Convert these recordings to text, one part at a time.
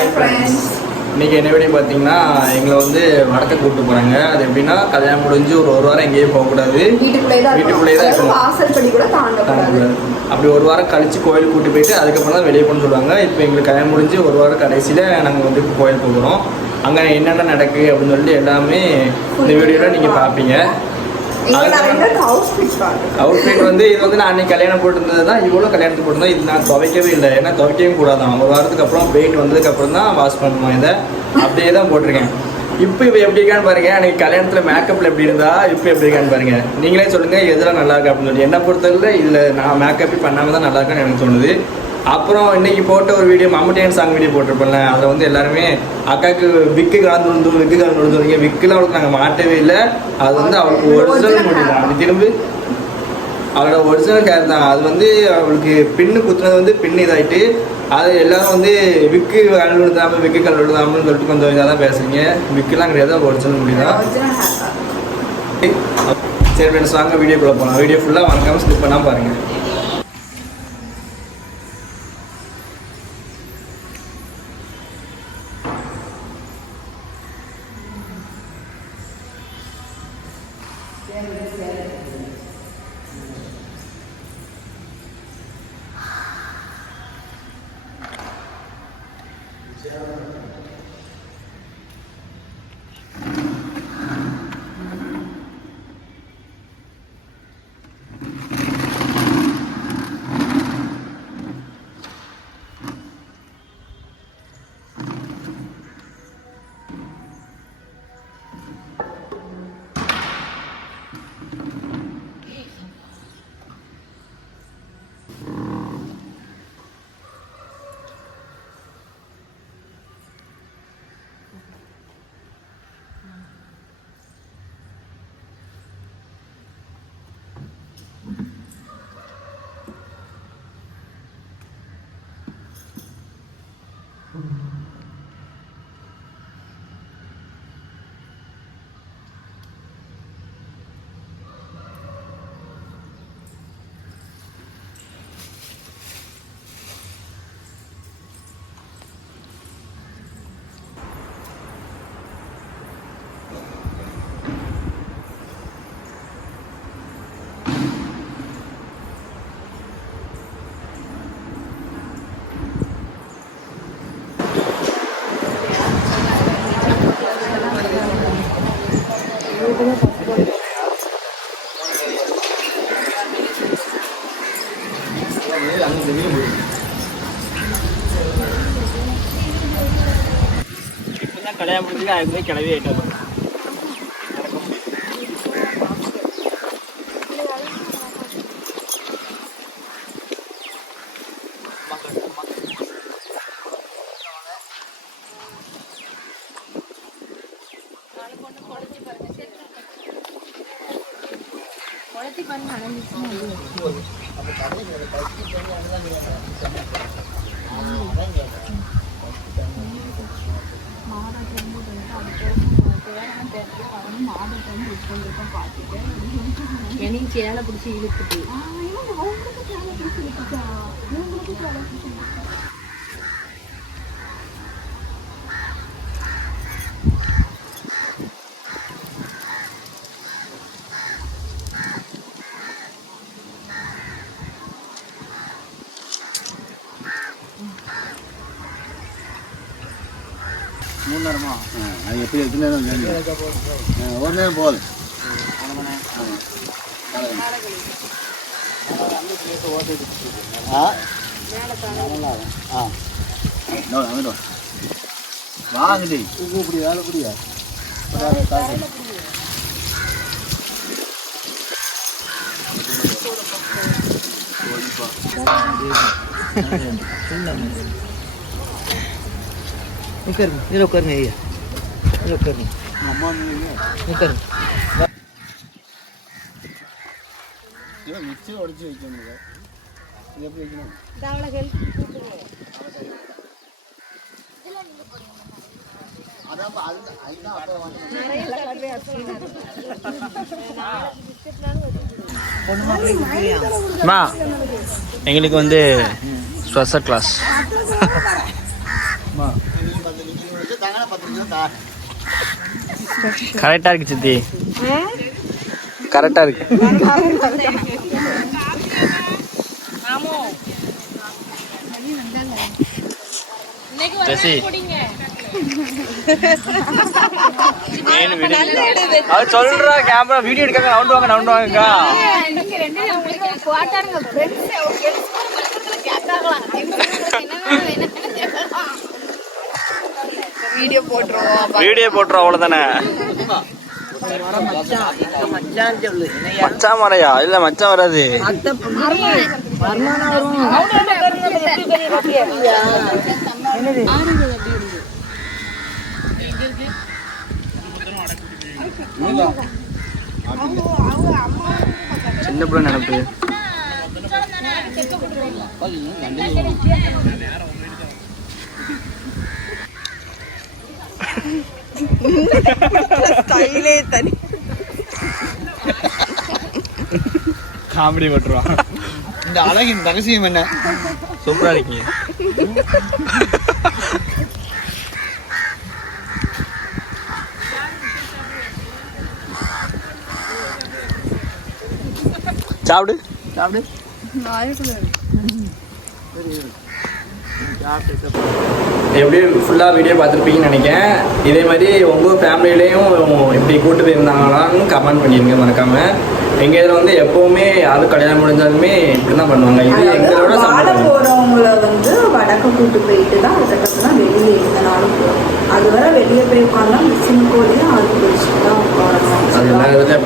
Hi friends, இன்றைக்கி என்ன video பார்த்தீங்கன்னா எங்களை வந்து வடக்க கூப்பிட்டு போகிறாங்க. அது எப்படின்னா கல்யாணம் முடிஞ்சு ஒரு வாரம் எங்கேயும் போகக்கூடாது, வீட்டுக்குள்ளேயே தான் இருக்கணும், வாசல் படி கூட தாண்டக்கூடாது. அப்படி ஒரு வாரம் கழிச்சு கோயிலுக்கு கூப்பிட்டு போயிட்டு அதுக்கப்புறம் தான் வெளியே போகணும்னு சொல்லுவாங்க. இப்போ எங்களுக்கு கல்யாணம் முடிஞ்சு ஒரு வாரம் கடைசியில் நாங்கள் வந்து கோயில் போகிறோம். அங்கே என்னென்ன நடக்குது அப்படின்னு சொல்லிட்டு எல்லாமே இந்த வீடியோவில் நீங்கள் பார்ப்பீங்க. அவுட்ஃபிட் வந்து இது வந்து நான் அன்றைக்கி கல்யாணம் போட்டிருந்தது தான், இவ்வளோ கல்யாணத்துக்கு போட்டிருந்தோம். இது நான் துவைக்கவே இல்லை, ஏன்னா துவைக்கவும் கூடாதான். ஒரு வாரத்துக்கு அப்புறம் வெயிட் வந்ததுக்கப்புறம் தான் வாஷ் பண்ணணும். இதை அப்படியே தான் போட்டிருக்கேன். இப்போ எப்படி இருக்கான்னு பாருங்கள். அன்றைக்கி கல்யாணத்தில் மேக்கப்பில் எப்படி இருந்தா இப்போ எப்படி இருக்கான்னு பாருங்கள். நீங்களே சொல்லுங்கள் எதெல்லாம் நல்லா இருக்கு அப்படின்னு சொல்லி. என்ன பொறுத்தவரை இதில் நான் மேக்கப் பண்ணாமல் தான் நல்லா இருக்கான்னு எனக்கு தோணுது. அப்புறம் இன்றைக்கி போட்ட ஒரு வீடியோ மம்முட்டியன் சாங் வீடியோ போட்டிருப்பேன்ல, அதில் வந்து எல்லாருமே அக்காவுக்கு விக்கு கலந்து விழுந்துருங்க. விக்குலாம் அவளுக்கு நாங்கள் மாட்டவே இல்லை. அது வந்து அவளுக்கு ஒரிஜினல் முடி தான். அது திரும்பி அவளோட ஒரிஜினல் கேர் தான். அது வந்து அவளுக்கு பின்னு குத்துனது வந்து பின்னு இதாகிட்டு அது எல்லாரும் வந்து விக்கு கல் விழுதாமல் விக்கு கல் விழுதாமன்னு சொல்லிட்டு கொஞ்சம் இதாக தான் பேசுறீங்க. விக்குலாம் கிடையாது, ஒரிஜினல் முடி தான். சரி ஃப்ரெண்ட்ஸ், வாங்க வீடியோக்குள்ளே போகலாம். வீடியோ ஃபுல்லாக வாங்காமல் ஸ்கிப் பண்ணாமல் பாருங்கள். இப்போதான் கல்யாணம் முடிஞ்சு அதுக்குமே கிளவி ஆகிட்டோம். எனக்கு சேலை பிடிச்சி இழுத்துட்டு மூணு நேரமா அது எப்படி எத்தனை நேரம் ஒரு நேரம் போதும். வாங்கடி இப்படி வேலை புரியா உட்காருங்க, இதில் உட்காருங்க. ஐயா இதில் உட்காருங்க. அம்மா உட்காருங்க. மிக்சியில் உடச்சி வைக்கணும். இது எப்படி வைக்கணும்? எங்களுக்கு வந்து ஸ்பெஷல் கிளாஸ் கரெக்டாக இருக்கு சித்தி, கரெக்டாக இருக்கு. ஜெசி அது சொல்றா, கேமரா வீடியோ எடுக்காங்க, நவுண்டு வாங்கக்கா. வீடியோ போட்டுரும் அவ்வளவுதானே. மச்சான் மறையா? இல்ல மச்சான் வராது. சின்ன பிள்ளை நினைப்பு. தனி காமெடி பட்டுருவான். இந்த அழகின் ரகசியம் என்ன? சூப்பரா இருக்கீங்க. சாப்பிடு சாப்பிடு. எப்படியும் ஃபுல்லாக வீடியோ பார்த்துருப்பீங்கன்னு நினைக்கிறேன். இதே மாதிரி உங்கள் ஃபேமிலியிலையும் இப்படி கூட்டு போயிருந்தாங்களான்னு கமெண்ட் பண்ணிடுங்க மறக்காமல். எங்கள் இதில் வந்து எப்போவுமே யாரும் கல்யாணம் முடிஞ்சாலுமே இப்படி தான் பண்ணுவாங்க. இது எங்களோட சம்பளம். போகிறவங்கள வந்து வடக்கு கூட்டு போயிட்டு தான் அதுக்கப்புறம் வெளியே எந்த நாளும் போகிறோம். அது வரை வெளியே போய் உட்காந்தா மிஷின் கோழியும் அது பிடிச்சிட்டு தான் உட்காரணும்.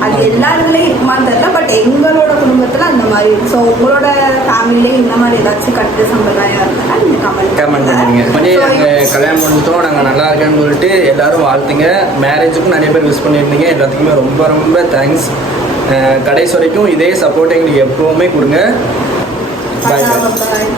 அது எல்லா இதுலேயும் இருக்குமான்னு தெரியல. பட் எங்களோட குடும்பத்தில் அந்த மாதிரி இருக்கு. ஸோ உங்களோட ஃபேமிலியிலேயும் இந்த மாதிரி ஏதாச்சும் கட்டு சம்பிரதாயம் இருந்தால் நீங்கள் கமெண்ட் பண்ணுவீங்க. நாங்கள் கல்யாணம் முடிஞ்சிட்டோம், நாங்கள் நல்லா இருக்கேன்னு சொல்லிட்டு எல்லாரும் வாழ்த்துங்க. மேரேஜுக்கும் நிறைய பேர் விஷ் பண்ணியிருந்தீங்க. எல்லாத்துக்குமே ரொம்ப ரொம்ப தேங்க்ஸ். கடைசி வரைக்கும் இதே சப்போர்ட் எங்களுக்கு எப்பவுமே கொடுங்க. பாய் பாய்.